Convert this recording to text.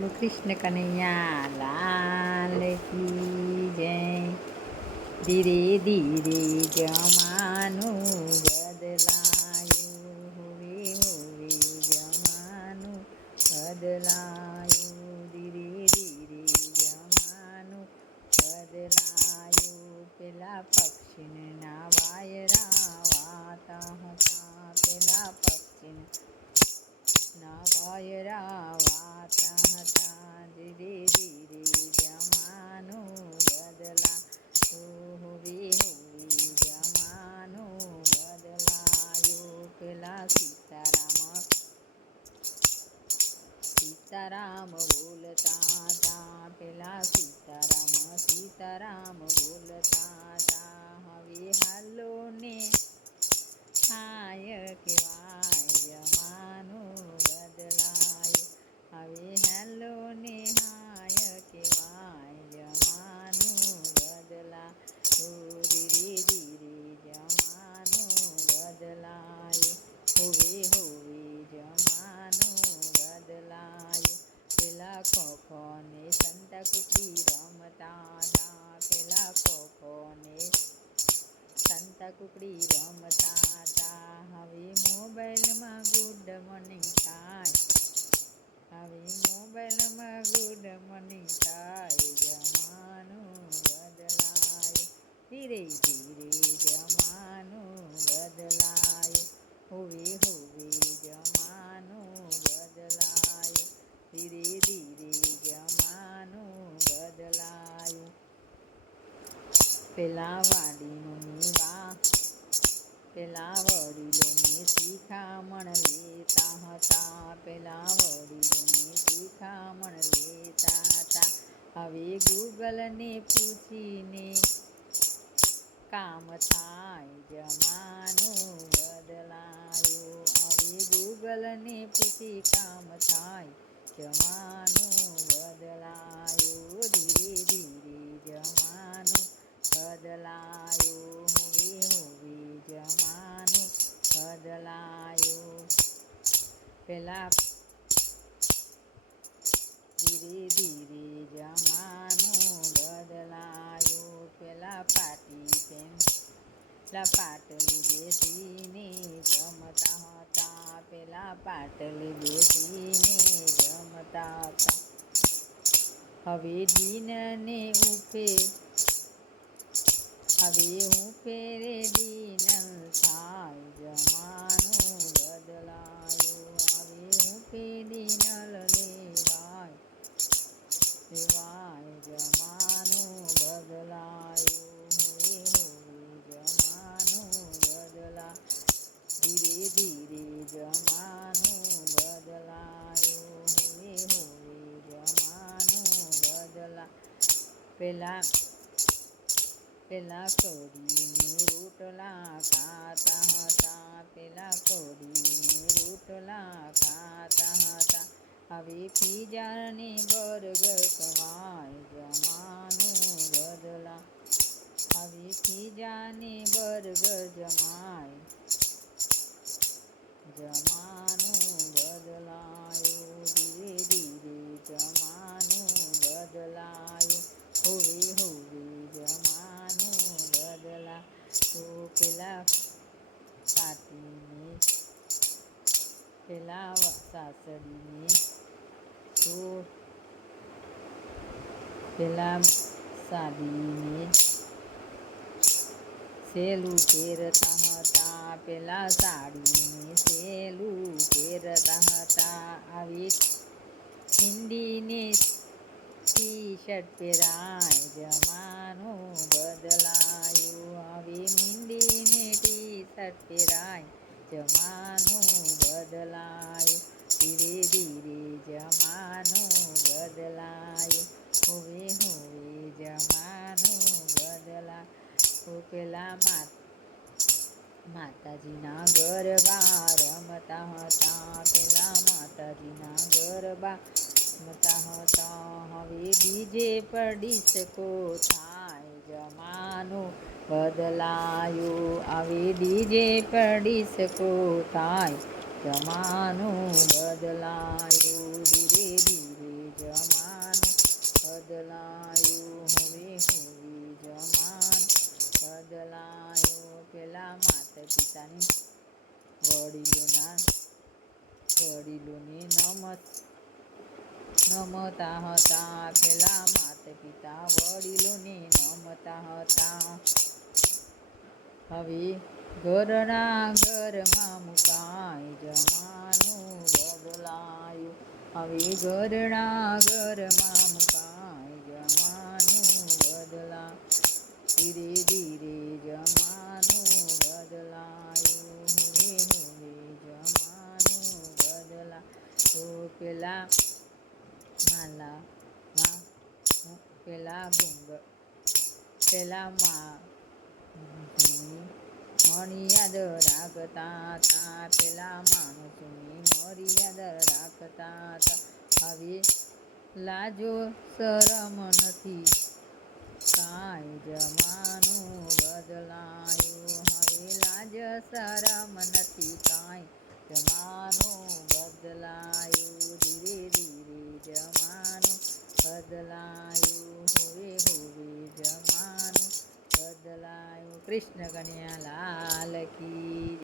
બોલો કૃષ્ણ કનૈયા લાલ કી જય. ધીરે ધીરે જમાનું બદલાયું. સંતા રમતા હતા હવે મોબાઈલમાં ગુડ મોર્નિંગ થાય હવે મોબાઈલમાં ગુડ મોર્નિંગ થાય જમાનું બદલાય. ધીરે ધીરે જમાનું બદલાય. હોવે હોવે જમાનું બદલાય. ધીરે ધીરે જમાનું બદલાયું. પેલા વાડીનું નિવા પેલા વડીલોને શિખામણ લેતા હતા પેલા વડીલોને શિખામણ લેતા હતા. હવે ગૂગલને પૂછીને કામ થાય જમાનું બદલાયું. હવે ગૂગલને પૂછી કામ થાય જમાનું બદલાયો. ધીરે ધીરે જમાનું બદલાયો. બદલાયો પેલા ધીરે ધીરે જમાનો બદલાયો. પેલા પાટી પેન પેલા પાટલી બેસીને જમતા હતા. પેલા પાટલી બેસીને જમતા હતા. હવે દિનને ઉફે, હવે હું ફેરે દિન થાય જમાનું પેલા પેલા કઢીને રોટલા ખાતા હતા, પેલા કઢીને રોટલા ખાતા હતા. હવે પીઝાને બર્ગર કમાય જમાનું બદલા. હવે પીઝાને બર્ગર જમાય જમાનું બદલાયું ધીરે ધીરે જમાનું બદલાયું હોવે હોવી જમાનું બદલા તો પેલા પાટીને પેલા સાસડીને તો પેલા સાડીને સેલું પહેરતા હતા પેલા સાડીને સેલું પહેરતા હતા આવી હિન્દીને શર્ટ પહેરાય, જમાનું બદલાયું. હવે મીંડીને ટી શર્ટ પહેરાય, જમાનું બદલાયું. ધીરે ધીરે જમાનું બદલાયું. હોવે હોવે જમાનું બદલા પેલા માતા માતાજીના ગરબા રમતા હતા. પેલા માતાજીના ગરબા રમતા હતા. હવે બીજે પડી શકો થાય જમાનું બદલાયું. હવે બીજે પડી શકો થાય જમાનું બદલાયું. ધીરે ધીરે બદલાયું. હવે હવે જમાન બદલાયો. પેલા માતા પિતાની વડીલોના વડીલોની નમત નમતા હતા. પેલા માતા પિતા વડીલોને નમતા હતા. હવે ઘરના ઘરમાં મુકાય જમાનું બદલાયું. હવે ઘરના ઘરમાં મુકાય જમાનું બદલા ધીરે ધીરે જમાનું બદલાયું. હવે જમાનું બદલા. તો પેલા પેલા ભૂંગ, પેલા માં રાખતા હતા પેલા માણસોની મર્યાદ રાખતા હતા હવે લાજો શરમ નથી, કાંઈ જમાનું બદલાયું. હવે લાજ શરમ નથી, કાંઈ જમાનું બદલાયું. ધીરે ધીરે જમાનું બદલાયું. કૃષ્ણ કન્યા લાલ કી